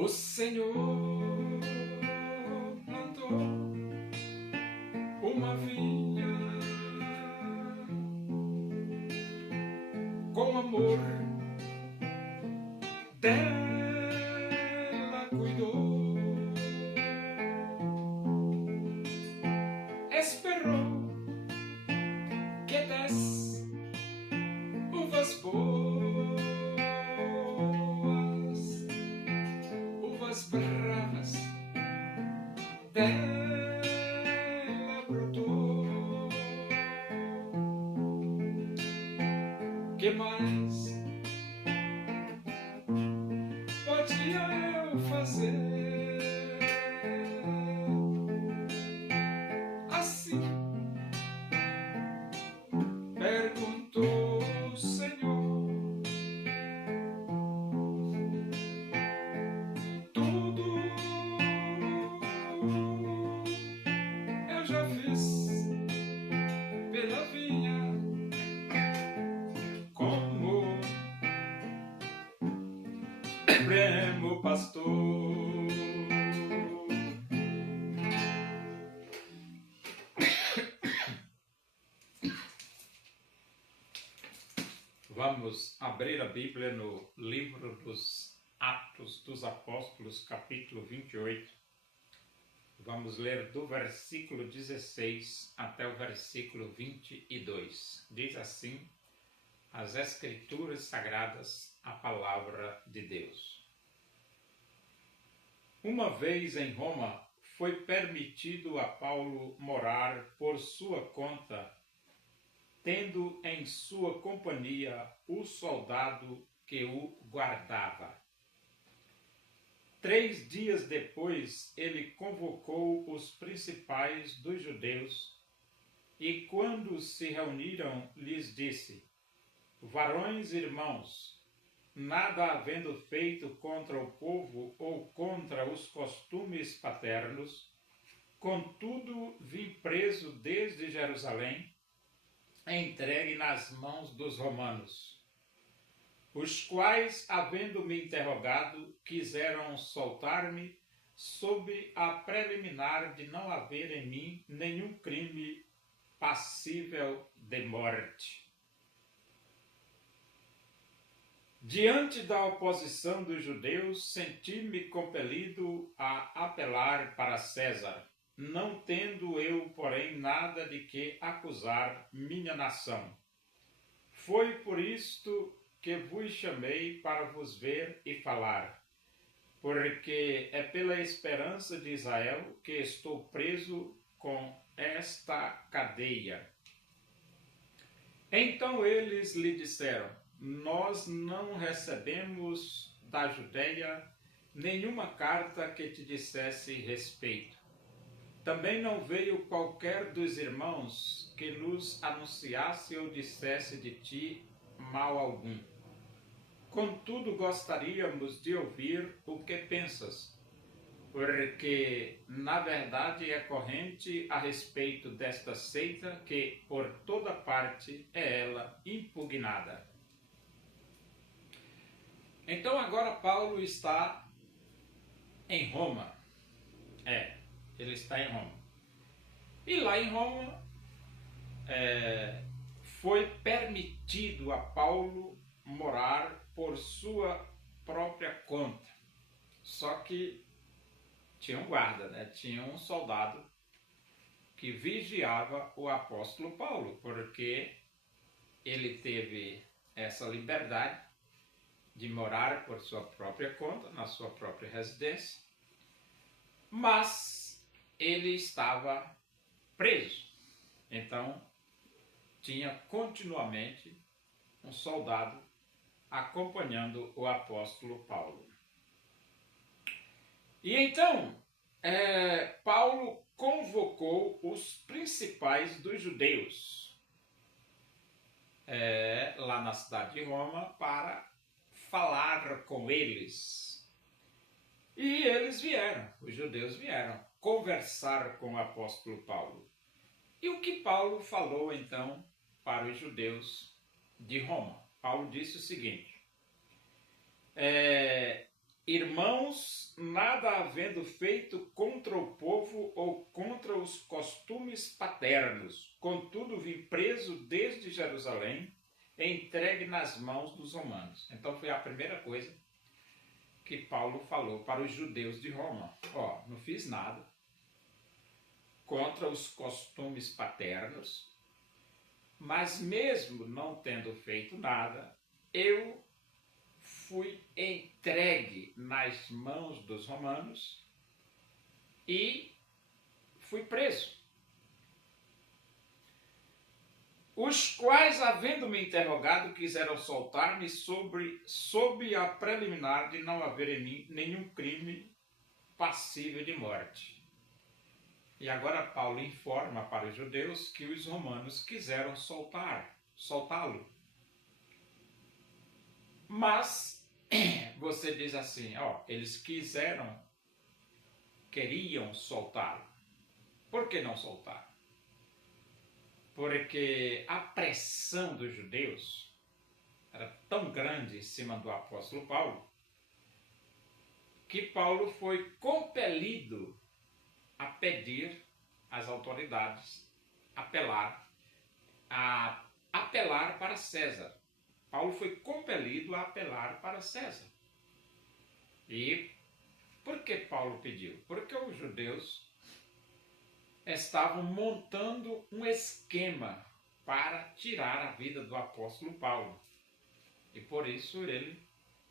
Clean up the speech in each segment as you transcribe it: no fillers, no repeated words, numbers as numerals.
O Senhor plantou uma vinha com amor, dela cuidou, esperou que desse uvas boas, uvas bravas, dela brotou. Que mais podia eu fazer? Assim perguntou o Senhor. Tudo eu já fiz pela vinha, como Supremo Pastor. Vamos abrir a Bíblia no livro dos Atos dos Apóstolos, capítulo 28. Vamos ler do versículo 16 até o versículo 22. Diz assim as Escrituras Sagradas, a Palavra de Deus. Uma vez em Roma, foi permitido a Paulo morar por sua conta, tendo em sua companhia o soldado que o guardava. 3 dias depois, ele convocou os principais dos judeus e, quando se reuniram, lhes disse: varões irmãos, nada havendo feito contra o povo ou contra os costumes paternos, contudo vim preso desde Jerusalém, entregue nas mãos dos romanos, os quais, havendo-me interrogado, quiseram soltar-me sob a preliminar de não haver em mim nenhum crime passível de morte. Diante da oposição dos judeus, senti-me compelido a apelar para César, não tendo eu, porém, nada de que acusar minha nação. Foi por isto que vos chamei para vos ver e falar, porque é pela esperança de Israel que estou preso com esta cadeia. Então eles lhe disseram: nós não recebemos da Judeia nenhuma carta que te dissesse respeito. Também não veio qualquer dos irmãos que nos anunciasse ou dissesse de ti mal algum. Contudo, gostaríamos de ouvir o que pensas, porque, na verdade, é corrente a respeito desta seita que, por toda parte, é ela impugnada. Então, agora Paulo está em Roma. Ele está em Roma. E lá em Roma, foi permitido a Paulo morar por sua própria conta. Só que tinha um guarda, né? Tinha um soldado que vigiava o apóstolo Paulo, porque ele teve essa liberdade de morar por sua própria conta, na sua própria residência, mas ele estava preso. Então, tinha continuamente um soldado acompanhando o apóstolo Paulo. E então, Paulo convocou os principais dos judeus lá na cidade de Roma para falar com eles. E eles vieram, os judeus vieram conversar com o apóstolo Paulo. E o que Paulo falou então para os judeus de Roma? Paulo disse o seguinte: irmãos, nada havendo feito contra o povo ou contra os costumes paternos, contudo vim preso desde Jerusalém, entregue nas mãos dos romanos. Então foi a primeira coisa que Paulo falou para os judeus de Roma. Ó, não fiz nada contra os costumes paternos, mas mesmo não tendo feito nada, eu fui entregue nas mãos dos romanos e fui preso. Os quais, havendo-me interrogado, quiseram soltar-me sob a preliminar de não haver em mim nenhum crime passível de morte. E agora Paulo informa para os judeus que os romanos quiseram soltá-lo. Mas você diz assim, ó, eles queriam soltá-lo. Por que não soltar? Porque a pressão dos judeus era tão grande em cima do apóstolo Paulo, que Paulo foi compelido a pedir às autoridades, apelar para César. Paulo foi compelido a apelar para César. E por que Paulo pediu? Porque os judeus estavam montando um esquema para tirar a vida do apóstolo Paulo. E por isso ele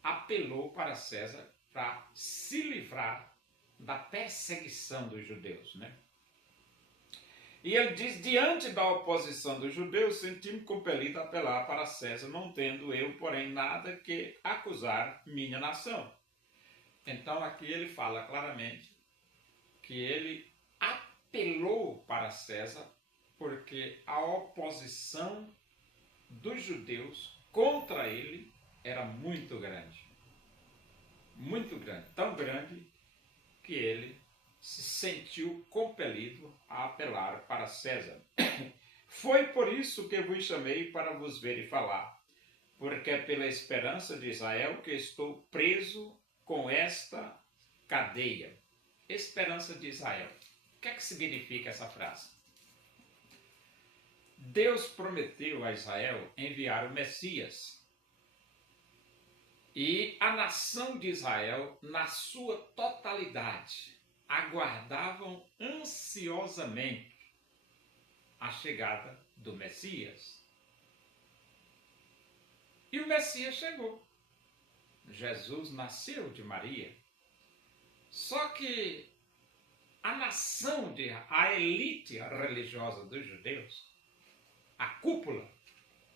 apelou para César para se livrar da perseguição dos judeus, né? E ele diz, diante da oposição dos judeus, senti-me compelido a apelar para César, não tendo eu, porém, nada que acusar minha nação. Então aqui ele fala claramente que ele apelou para César porque a oposição dos judeus contra ele era muito grande. Muito grande, tão grande que ele se sentiu compelido a apelar para César. Foi por isso que vos chamei para vos ver e falar, porque é pela esperança de Israel que estou preso com esta cadeia. Esperança de Israel. O que é que significa essa frase? Deus prometeu a Israel enviar o Messias. E a nação de Israel, na sua totalidade, aguardavam ansiosamente a chegada do Messias. E o Messias chegou. Jesus nasceu de Maria. Só que a elite religiosa dos judeus, a cúpula,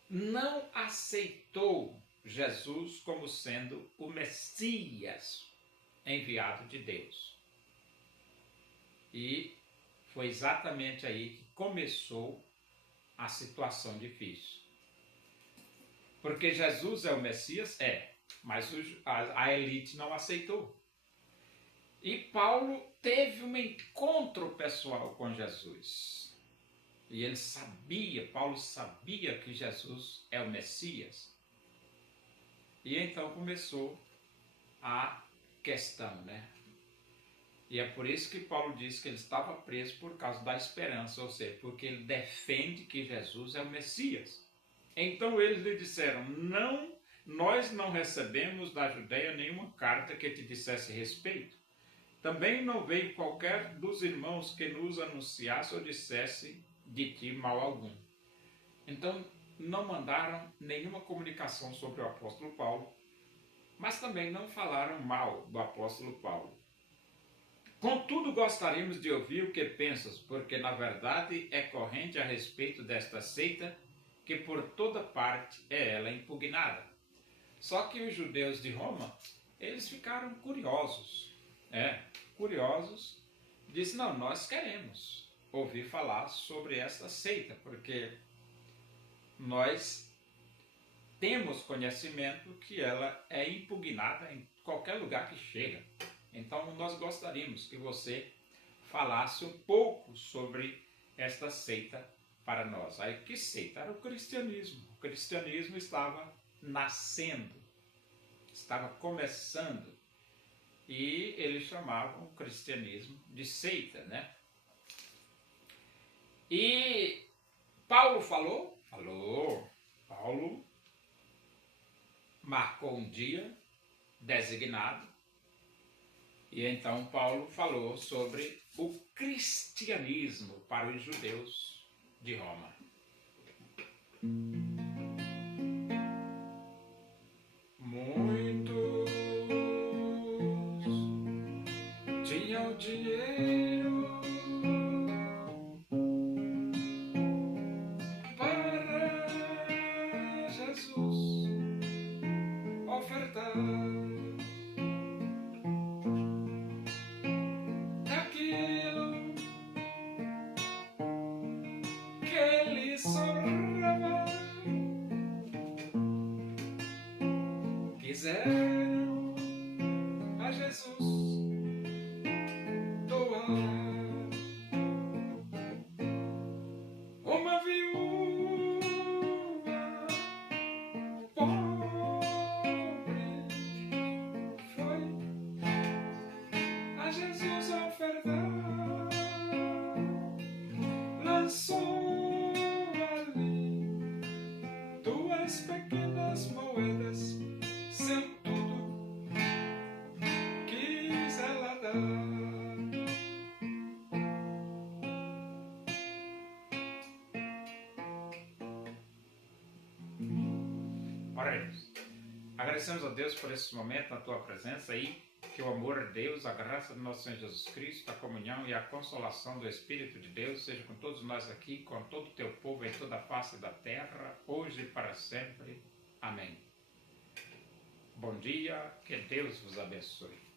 não aceitou Jesus como sendo o Messias enviado de Deus. E foi exatamente aí que começou a situação difícil. Porque Jesus é o Messias? É, mas a elite não aceitou. E Paulo teve um encontro pessoal com Jesus. E Paulo sabia que Jesus é o Messias. E então começou a questão, né? E é por isso que Paulo diz que ele estava preso por causa da esperança, ou seja, porque ele defende que Jesus é o Messias. Então eles lhe disseram, não, nós não recebemos da Judeia nenhuma carta que te dissesse respeito. Também não veio qualquer dos irmãos que nos anunciasse ou dissesse de ti mal algum. Então não mandaram nenhuma comunicação sobre o apóstolo Paulo, mas também não falaram mal do apóstolo Paulo. Contudo, gostaríamos de ouvir o que pensas, porque na verdade é corrente a respeito desta seita, que por toda parte é ela impugnada. Só que os judeus de Roma, eles ficaram curiosos, disse, não, nós queremos ouvir falar sobre esta seita, porque nós temos conhecimento que ela é impugnada em qualquer lugar que chega. Então nós gostaríamos que você falasse um pouco sobre esta seita para nós. Aí que seita? Era o cristianismo. O cristianismo estava nascendo, estava começando. E eles chamavam o cristianismo de seita, né? E Paulo falou. Paulo marcou um dia designado. E então Paulo falou sobre o cristianismo para os judeus de Roma. Muitos tinham dinheiro para Jesus ofertar. Daquilo que lhe sobrava, quiseram a Jesus doar. Uma viúva pobre foi a Jesus ofertar, lançou ali 2 pequenas moedas, seu tudo quis ela dar. Oremos. Agradecemos a Deus por esse momento na tua presença e que o amor de Deus, a graça do nosso Senhor Jesus Cristo, a comunhão e a consolação do Espírito de Deus seja com todos nós aqui, com todo o teu povo em toda a face da terra, hoje e para sempre. Amém. Bom dia, que Deus vos abençoe.